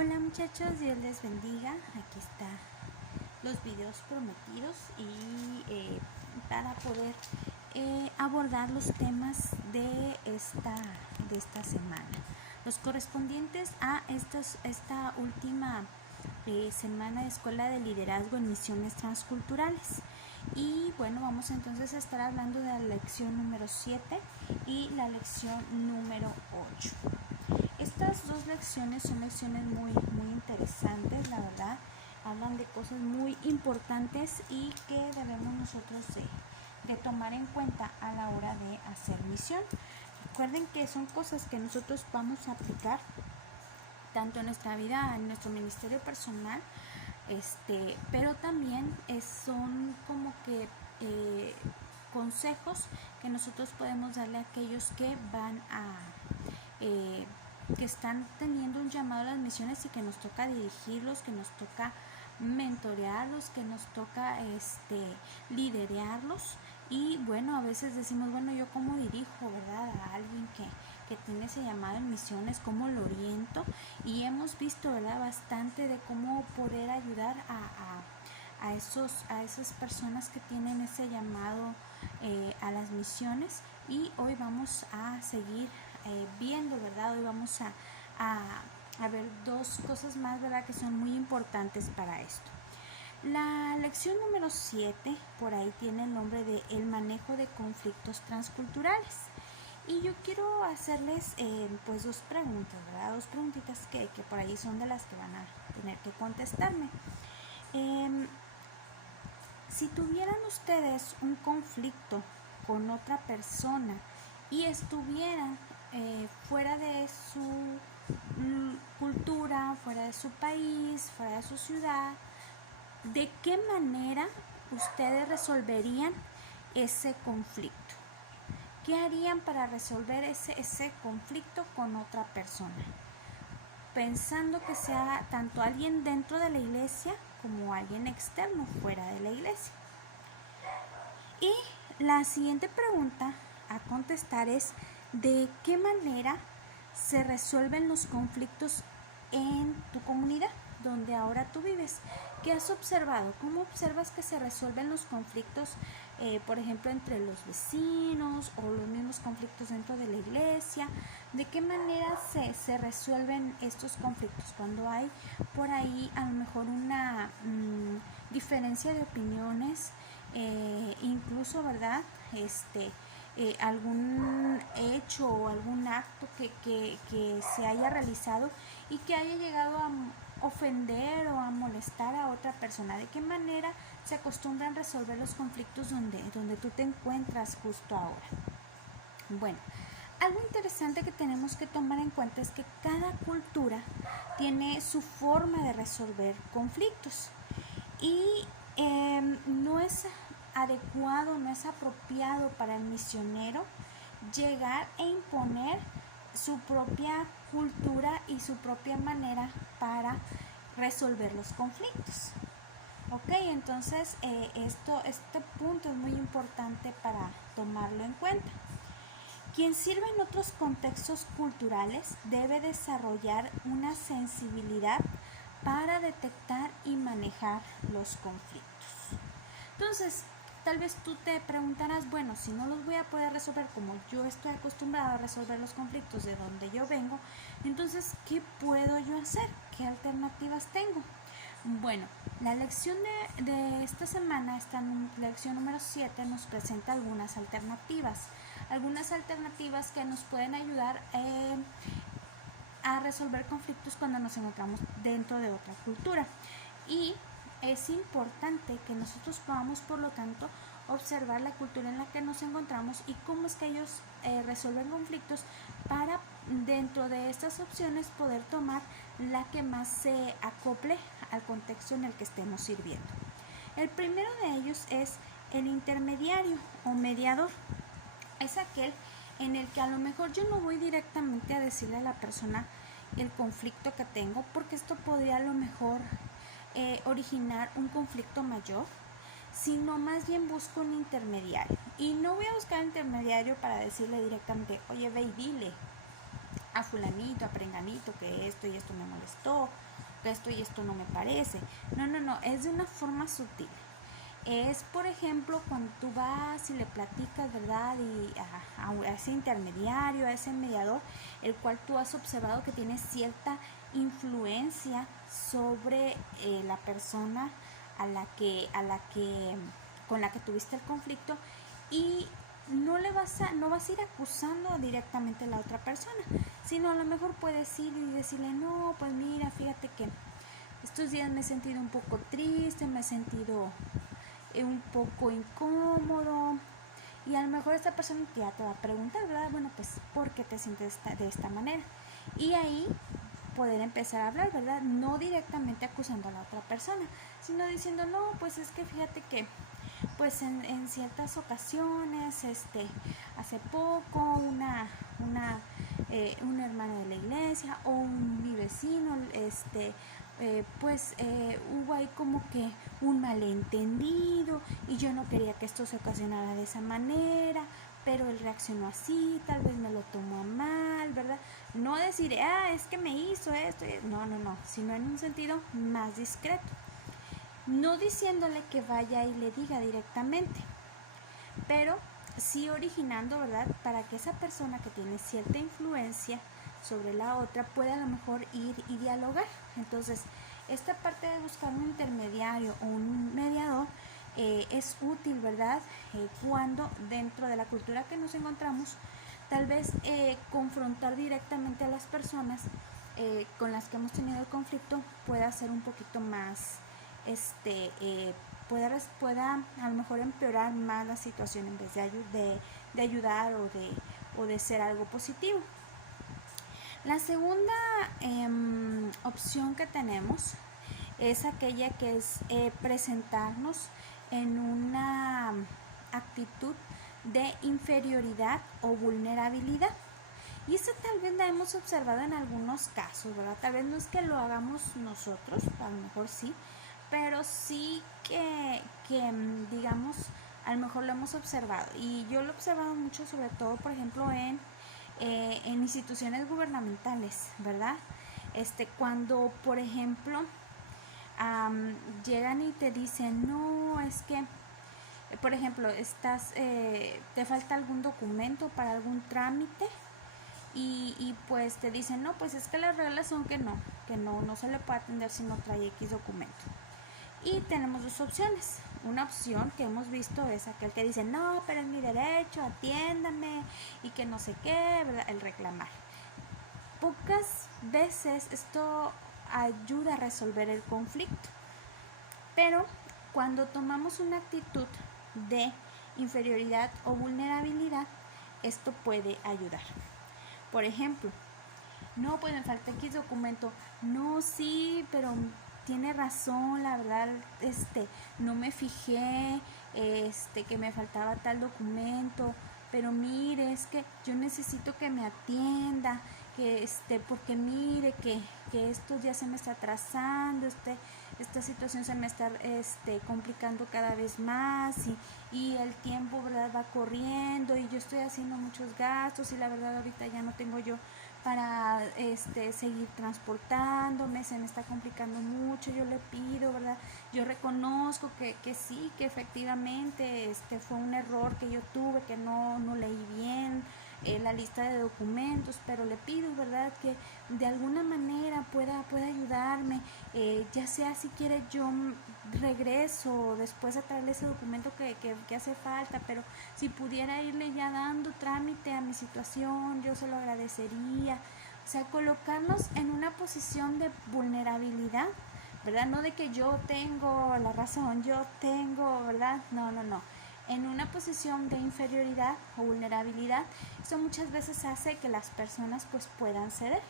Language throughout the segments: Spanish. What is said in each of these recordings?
Hola muchachos, Dios les bendiga. Aquí están los videos prometidos y para poder abordar los temas de esta semana, los correspondientes a esta última semana de Escuela de Liderazgo en Misiones Transculturales. Y bueno, vamos entonces a estar hablando de la lección número 7 y la lección número 8. Estas dos lecciones son lecciones muy interesantes, la verdad. Hablan de cosas muy importantes y que debemos nosotros de tomar en cuenta a la hora de hacer misión. Recuerden que son cosas que nosotros vamos a aplicar tanto en nuestra vida, en nuestro ministerio personal, pero también son como que consejos que nosotros podemos darle a aquellos que van que están teniendo un llamado a las misiones y que nos toca dirigirlos, que nos toca mentorearlos, que nos toca liderarlos. Y bueno, a veces decimos, bueno, yo cómo dirijo, ¿verdad?, a alguien que tiene ese llamado en misiones, cómo lo oriento. Y hemos visto, ¿verdad?, bastante de cómo poder ayudar a esas personas que tienen ese llamado a las misiones. Y hoy vamos a seguir viendo, ¿verdad? Hoy vamos a ver dos cosas más, ¿verdad?, que son muy importantes para esto. La lección número 7, por ahí tiene el nombre de el manejo de conflictos transculturales. Y yo quiero hacerles pues dos preguntas, ¿verdad? Dos preguntitas que por ahí son de las que van a tener que contestarme. Si tuvieran ustedes un conflicto con otra persona y estuvieran fuera de su cultura, fuera de su país, fuera de su ciudad, ¿de qué manera ustedes resolverían ese conflicto? ¿Qué harían para resolver ese conflicto con otra persona? Pensando que sea tanto alguien dentro de la iglesia como alguien externo fuera de la iglesia. Y la siguiente pregunta a contestar es: ¿de qué manera se resuelven los conflictos en tu comunidad donde ahora tú vives? ¿Qué has observado? ¿Cómo observas que se resuelven los conflictos, por ejemplo, entre los vecinos o los mismos conflictos dentro de la iglesia? ¿De qué manera se resuelven estos conflictos? Cuando hay por ahí a lo mejor una diferencia de opiniones, incluso, ¿verdad?, algún hecho o algún acto que se haya realizado y que haya llegado a ofender o a molestar a otra persona. ¿De qué manera se acostumbran a resolver los conflictos donde tú te encuentras justo ahora? Bueno, algo interesante que tenemos que tomar en cuenta es que cada cultura tiene su forma de resolver conflictos y no es adecuado, no es apropiado para el misionero llegar e imponer su propia cultura y su propia manera para resolver los conflictos. Ok, entonces este punto es muy importante para tomarlo en cuenta. Quien sirve en otros contextos culturales debe desarrollar una sensibilidad para detectar y manejar los conflictos. Entonces, tal vez tú te preguntarás, bueno, si no los voy a poder resolver como yo estoy acostumbrado a resolver los conflictos de donde yo vengo, entonces, ¿qué puedo yo hacer? ¿Qué alternativas tengo? Bueno, la lección de esta semana, esta lección número 7, nos presenta algunas alternativas que nos pueden ayudar a resolver conflictos cuando nos encontramos dentro de otra cultura. Y es importante que nosotros podamos, por lo tanto, observar la cultura en la que nos encontramos y cómo es que ellos resuelven conflictos para, dentro de estas opciones, poder tomar la que más se acople al contexto en el que estemos sirviendo. El primero de ellos es el intermediario o mediador. Es aquel en el que a lo mejor yo no voy directamente a decirle a la persona el conflicto que tengo, porque esto podría a lo mejor originar un conflicto mayor, sino más bien busco un intermediario. Y no voy a buscar un intermediario para decirle directamente, oye, ve y dile, a fulanito, a prenganito, que esto y esto me molestó, que esto y esto no me parece. No, no, no, es de una forma sutil. Es, por ejemplo, cuando tú vas y le platicas, ¿verdad? Y a ese intermediario, a ese mediador, el cual tú has observado que tiene cierta influencia sobre la persona con la que tuviste el conflicto, y no vas a ir acusando directamente a la otra persona, sino a lo mejor puedes ir y decirle, no, pues mira, fíjate que estos días me he sentido un poco triste, me he sentido un poco incómodo, y a lo mejor esta persona ya te va a preguntar, ¿verdad? Bueno, pues, ¿por qué te sientes de esta manera? Y ahí poder empezar a hablar, ¿verdad? No directamente acusando a la otra persona, sino diciendo, no, pues es que fíjate que pues en ciertas ocasiones, hace poco un hermano de la iglesia o mi vecino, hubo ahí como que un malentendido, y yo no quería que esto se ocasionara de esa manera, pero él reaccionó así, tal vez me lo tomó a mal, ¿verdad? No decir, es que me hizo esto, no, no, no, sino en un sentido más discreto. No diciéndole que vaya y le diga directamente, pero sí originando, ¿verdad? Para que esa persona que tiene cierta influencia sobre la otra pueda a lo mejor ir y dialogar. Entonces, esta parte de buscar un intermediario o un mediador es útil, ¿verdad? Cuando dentro de la cultura que nos encontramos, tal vez confrontar directamente a las personas con las que hemos tenido el conflicto pueda ser un poquito más, pueda a lo mejor empeorar más la situación en vez de ayudar o de ser algo positivo. La segunda opción que tenemos es aquella que es presentarnos en una actitud de inferioridad o vulnerabilidad. Y eso tal vez la hemos observado en algunos casos, ¿verdad? Tal vez no es que lo hagamos nosotros, a lo mejor sí, pero sí que digamos, a lo mejor lo hemos observado. Y yo lo he observado mucho, sobre todo, por ejemplo, en instituciones gubernamentales, ¿verdad? Cuando, por ejemplo, llegan y te dicen, no, es que, por ejemplo, te falta algún documento para algún trámite, y pues te dicen, no, pues es que las reglas son que no se le puede atender si no trae X documento. Y tenemos dos opciones. Una opción que hemos visto es aquel que dice, no, pero es mi derecho, atiéndame, y que no sé qué, ¿verdad? El reclamar. Pocas veces esto ayuda a resolver el conflicto, pero cuando tomamos una actitud de inferioridad o vulnerabilidad, esto puede ayudar. Por ejemplo, no, pues me falta X documento. No, sí, pero tiene razón, la verdad, no me fijé, que me faltaba tal documento, pero mire, es que yo necesito que me atienda, porque mire que esto ya se me está atrasando, esta situación se me está complicando cada vez más, y el tiempo, ¿verdad?, va corriendo, y yo estoy haciendo muchos gastos, y la verdad ahorita ya no tengo yo para seguir transportándome, se me está complicando mucho, yo le pido, ¿verdad? Yo reconozco que sí, que efectivamente fue un error que yo tuve, que no leí bien la lista de documentos, pero le pido, ¿verdad?, que de alguna manera pueda ayudarme, ya sea si quiere yo regreso después a traerle ese documento que hace falta, pero si pudiera irle ya dando trámite a mi situación, yo se lo agradecería. O sea, colocarnos en una posición de vulnerabilidad, ¿verdad? No de que yo tengo la razón, yo tengo, ¿verdad? No, no, no. En una posición de inferioridad o vulnerabilidad, eso muchas veces hace que las personas pues puedan ceder.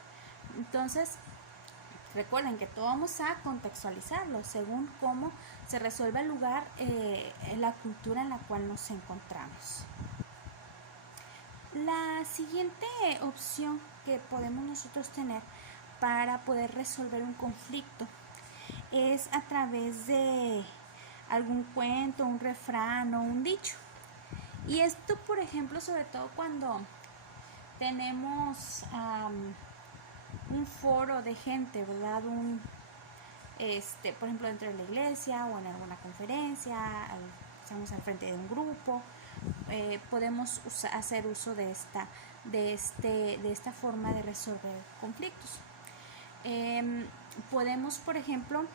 Entonces, recuerden que todo vamos a contextualizarlo según cómo se resuelve el lugar, la cultura en la cual nos encontramos. La siguiente opción que podemos nosotros tener para poder resolver un conflicto es a través de algún cuento, un refrán o un dicho. Y esto, por ejemplo, sobre todo tenemos un foro de gente, ¿verdad? Por ejemplo, dentro de la iglesia o en alguna conferencia, estamos al frente de un grupo, podemos hacer uso de esta forma de resolver conflictos. Podemos, por ejemplo,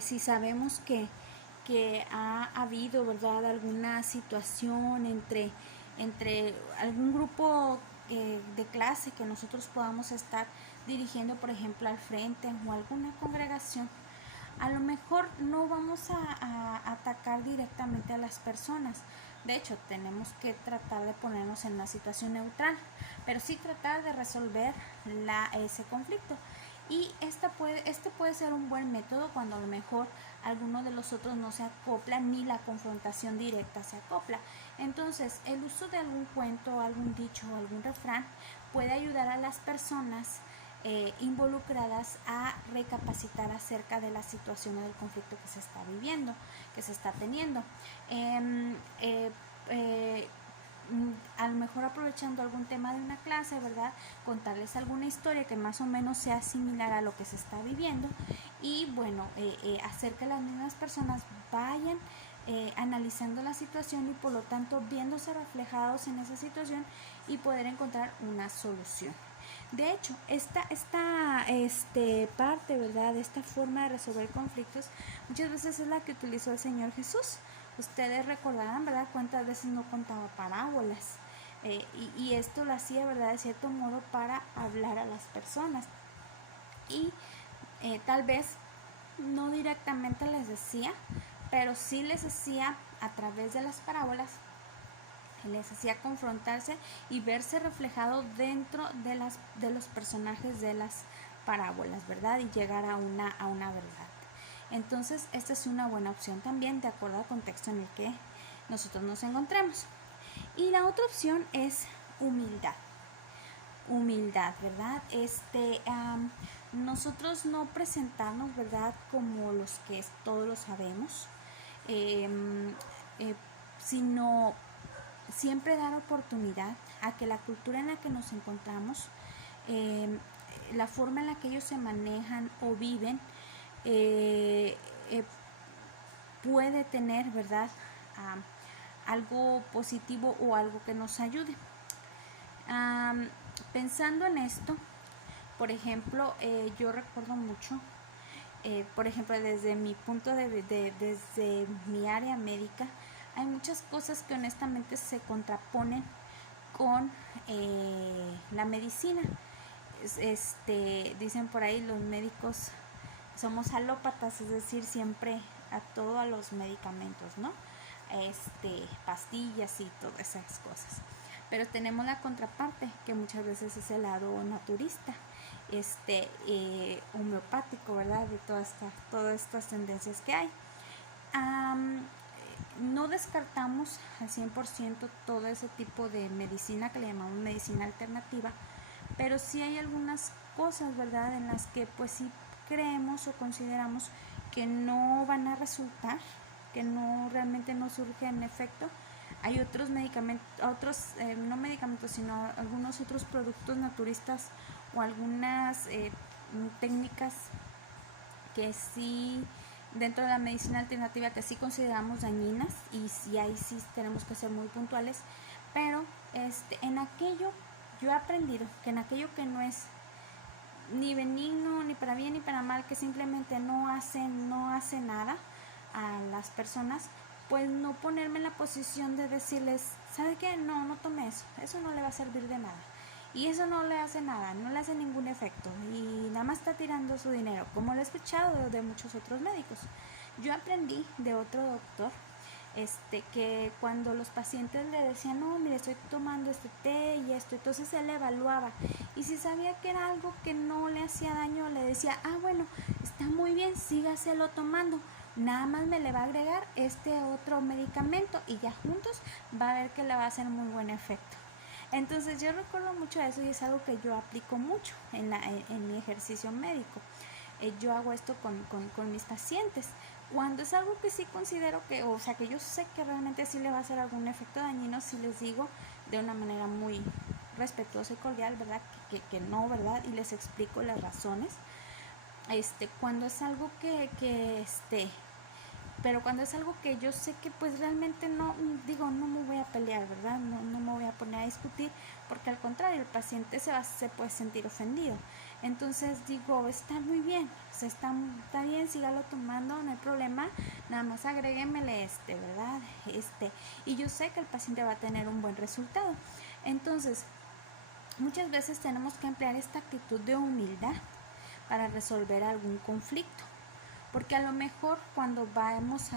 si sabemos que ha habido, ¿verdad?, alguna situación entre algún grupo de clase que nosotros podamos estar dirigiendo, por ejemplo, al frente o alguna congregación, a lo mejor no vamos a atacar directamente a las personas. De hecho, tenemos que tratar de ponernos en una situación neutral, pero sí tratar de resolver ese conflicto. Y este puede ser un buen método cuando a lo mejor alguno de los otros no se acopla ni la confrontación directa se acopla. Entonces, el uso de algún cuento, algún dicho o algún refrán puede ayudar a las personas involucradas a recapacitar acerca de la situación o del conflicto que se está viviendo, que se está teniendo. A lo mejor aprovechando algún tema de una clase, ¿verdad?, contarles alguna historia que más o menos sea similar a lo que se está viviendo y bueno, hacer que las mismas personas vayan analizando la situación y por lo tanto viéndose reflejados en esa situación y poder encontrar una solución. De hecho, esta parte, ¿verdad?, esta forma de resolver conflictos muchas veces es la que utilizó el Señor Jesús. Ustedes recordarán, ¿verdad?, cuántas veces no contaba parábolas y esto lo hacía, ¿verdad?, de cierto modo para hablar a las personas y tal vez no directamente les decía, pero sí les hacía a través de las parábolas, les hacía confrontarse y verse reflejado dentro de los personajes de las parábolas, ¿verdad?, y llegar a una verdad. Entonces, esta es una buena opción también, de acuerdo al contexto en el que nosotros nos encontramos. Y la otra opción es humildad. Humildad, ¿verdad? Nosotros no presentarnos, ¿verdad?, como los que todos lo sabemos, sino siempre dar oportunidad a que la cultura en la que nos encontramos, la forma en la que ellos se manejan o viven, puede tener, ¿verdad?, algo positivo o algo que nos ayude. Pensando en esto, por ejemplo, yo recuerdo mucho, por ejemplo, desde mi punto desde mi área médica, hay muchas cosas que honestamente se contraponen con la medicina. Dicen por ahí, los médicos somos alópatas, es decir, siempre a todos los medicamentos, ¿no? Pastillas y todas esas cosas. Pero tenemos la contraparte, que muchas veces es el lado naturista, homeopático, ¿verdad?, de todas estas tendencias que hay. No descartamos al 100% todo ese tipo de medicina que le llamamos medicina alternativa, pero sí hay algunas cosas, ¿verdad?, en las que pues sí creemos o consideramos que no van a resultar, que no realmente no surgen efecto. Hay otros medicamentos, no medicamentos, sino algunos otros productos naturistas o algunas técnicas que sí, dentro de la medicina alternativa, que sí consideramos dañinas y sí, ahí sí tenemos que ser muy puntuales, pero en aquello yo he aprendido que en aquello que no es ni benigno, ni para bien ni para mal, que simplemente no hace nada a las personas, pues no ponerme en la posición de decirles, ¿sabe qué? No tome eso no le va a servir de nada. Y eso no le hace nada, no le hace ningún efecto y nada más está tirando su dinero, como lo he escuchado de muchos otros médicos. Yo aprendí de otro doctor que cuando los pacientes le decían, no, mire, estoy tomando este té y esto, entonces él evaluaba y si sabía que era algo que no le hacía daño, le decía, bueno, está muy bien, sígaselo tomando, nada más me le va a agregar este otro medicamento y ya juntos va a ver que le va a hacer muy buen efecto. Entonces yo recuerdo mucho eso y es algo que yo aplico mucho en mi ejercicio médico. Yo hago esto con mis pacientes. Cuando es algo que sí considero que, o sea, que yo sé que realmente sí le va a hacer algún efecto dañino, sí les digo de una manera muy respetuosa y cordial, ¿verdad? Que no, ¿verdad? Y les explico las razones. Cuando es algo pero cuando es algo que yo sé que pues realmente no me voy a pelear, ¿verdad? No me voy a poner a discutir, porque al contrario, el paciente se puede sentir ofendido. Entonces digo, está muy bien, está bien, sígalo tomando, no hay problema, nada más agréguemele ¿verdad? Y yo sé que el paciente va a tener un buen resultado. Entonces, muchas veces tenemos que emplear esta actitud de humildad para resolver algún conflicto. Porque a lo mejor cuando vamos a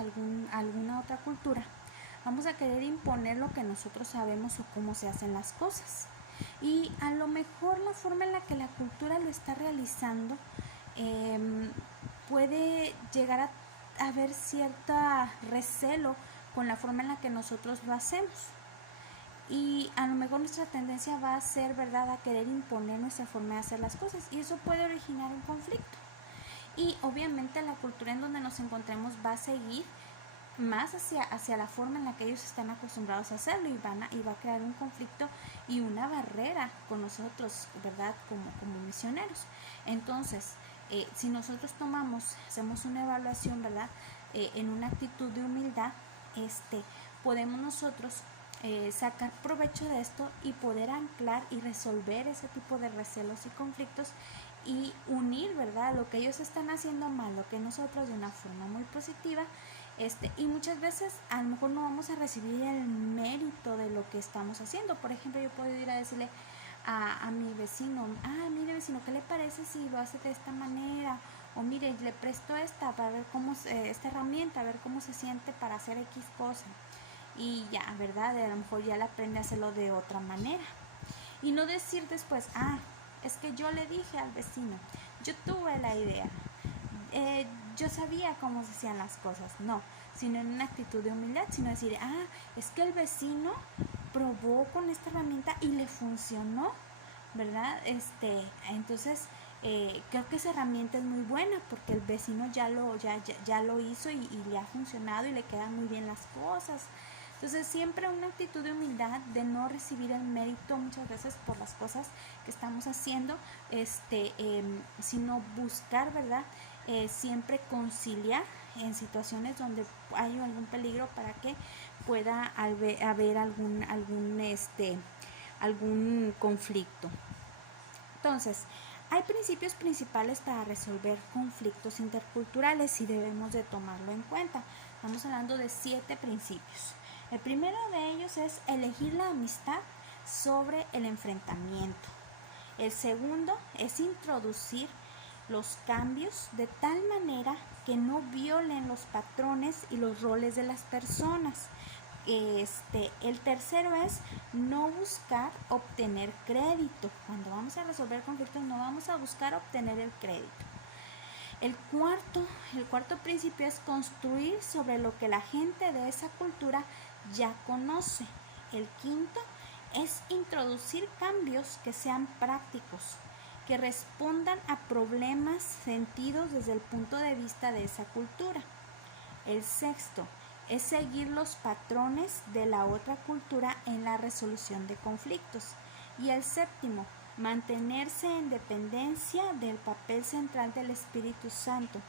alguna otra cultura, vamos a querer imponer lo que nosotros sabemos o cómo se hacen las cosas. Y a lo mejor la forma en la que la cultura lo está realizando puede llegar a haber cierto recelo con la forma en la que nosotros lo hacemos. Y a lo mejor nuestra tendencia va a ser, ¿verdad?, a querer imponer nuestra forma de hacer las cosas. Y eso puede originar un conflicto. Y obviamente la cultura en donde nos encontremos va a seguir más hacia la forma en la que ellos están acostumbrados a hacerlo y va a crear un conflicto y una barrera con nosotros, ¿verdad?, como misioneros. Entonces, si nosotros hacemos una evaluación, ¿verdad?, en una actitud de humildad, podemos nosotros sacar provecho de esto y poder anclar y resolver ese tipo de recelos y conflictos y unir, ¿verdad?, lo que ellos están haciendo mal, lo que nosotros de una forma muy positiva, y muchas veces a lo mejor no vamos a recibir el mérito de lo que estamos haciendo. Por ejemplo, yo puedo ir a decirle a mi vecino, mire vecino, ¿qué le parece si lo hace de esta manera? O mire, le presto esta para ver esta herramienta, a ver cómo se siente para hacer X cosa. Y ya, ¿verdad? A lo mejor ya le aprende a hacerlo de otra manera. Y no decir después, es que yo le dije al vecino, yo tuve la idea, yo sabía cómo se hacían las cosas. No, sino en una actitud de humildad, sino decir, es que el vecino probó con esta herramienta y le funcionó, ¿verdad? Entonces, creo que esa herramienta es muy buena porque el vecino ya lo hizo y le ha funcionado y le quedan muy bien las cosas. Entonces, siempre una actitud de humildad, de no recibir el mérito muchas veces por las cosas que estamos haciendo, sino buscar, ¿verdad?, siempre conciliar en situaciones donde hay algún peligro para que pueda haber algún conflicto. Entonces, hay principios principales para resolver conflictos interculturales y debemos de tomarlo en cuenta. Estamos hablando de 7 principios. El primero de ellos es elegir la amistad sobre el enfrentamiento. El segundo es introducir los cambios de tal manera que no violen los patrones y los roles de las personas. El tercero es no buscar obtener crédito. Cuando vamos a resolver conflictos no vamos a buscar obtener el crédito. El cuarto principio es construir sobre lo que la gente de esa cultura ya conoce. El quinto es introducir cambios que sean prácticos, que respondan a problemas sentidos desde el punto de vista de esa cultura. El sexto es seguir los patrones de la otra cultura en la resolución de conflictos. Y el séptimo, mantenerse en dependencia del papel central del Espíritu Santo,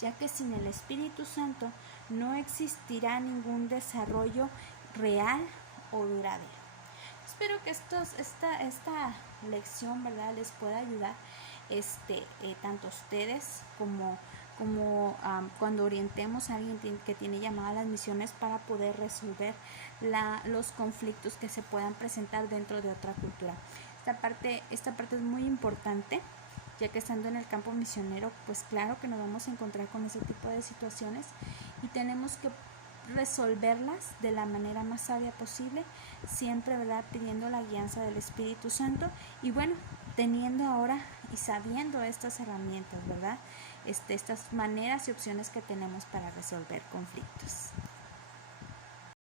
ya que sin el Espíritu Santo no existirá ningún desarrollo real o duradero. Espero que esta lección, ¿verdad?, les pueda ayudar tanto a ustedes como cuando orientemos a alguien que tiene llamada a las misiones para poder resolver los conflictos que se puedan presentar dentro de otra cultura. Esta parte es muy importante, ya que estando en el campo misionero, pues claro que nos vamos a encontrar con ese tipo de situaciones y tenemos que resolverlas de la manera más sabia posible, siempre, ¿verdad?, pidiendo la guianza del Espíritu Santo y bueno, teniendo ahora y sabiendo estas herramientas, ¿verdad?, estas maneras y opciones que tenemos para resolver conflictos.